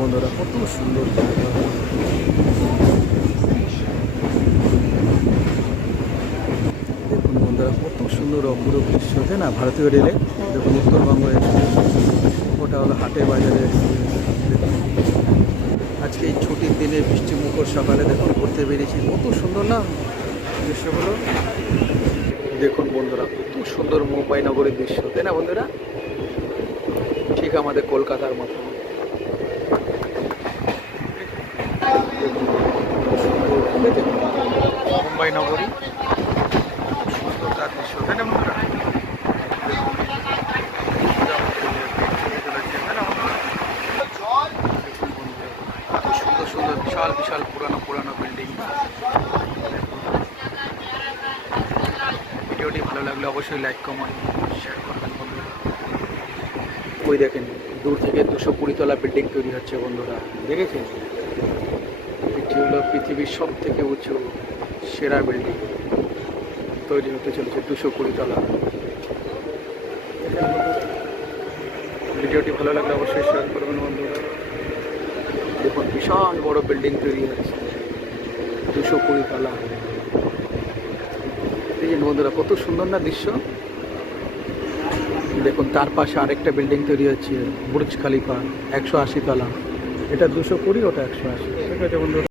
বন্ধুরা কত সুন্দর জায়গা। দেখুন বন্ধুরা কত সুন্দর অপরূপ দৃশ্য, তাই না? ভারতীয় রেলে দেখুন উত্তরবঙ্গ এক্সপ্রেস, ওটা হলো হাটের বাজারে। আজকে এই ছুটির দিনে বৃষ্টি মুখর সকালে দেখুন ঘুরতে বেরিয়েছি, কত সুন্দর না দৃশ্যগুলো। দেখুন বন্ধুরা কত সুন্দর মুম্বাই নগরের দৃশ্য, তাই না বন্ধুরা? ঠিক আমাদের কলকাতার মতো। মুম্বাই নগরী সুন্দর তার দৃশ্য, তাই না বন্ধুরা? সুন্দর সুন্দর বিশাল বিশাল পুরানো পুরানো বিল্ডিং। ভিডিওটি ভালো লাগলে অবশ্যই লাইক কমেন্ট শেয়ার করবেন বন্ধুরা। ওই দেখেন দূর থেকে 220 তলা বিল্ডিং তৈরি হচ্ছে বন্ধুরা, দেখেছেন? এটি হলো পৃথিবীর সব থেকে উঁচু সেরা বিল্ডিং, তৈরি হতে চলেছে 220 তলা। ভিডিওটি ভালো লাগলে অবশ্যই শেয়ার করবেন বন্ধুরা। দেখুন বিশাল বড় বিল্ডিং তৈরি হচ্ছে 220 তলা। এই বন্ধুরা কত সুন্দর না দৃশ্য। দেখুন তার পাশে আরেকটা বিল্ডিং তৈরি হচ্ছে বুর্জ খলিফা 180 তলা। এটা 220, ওটা 180। ঠিক আছে বন্ধুরা।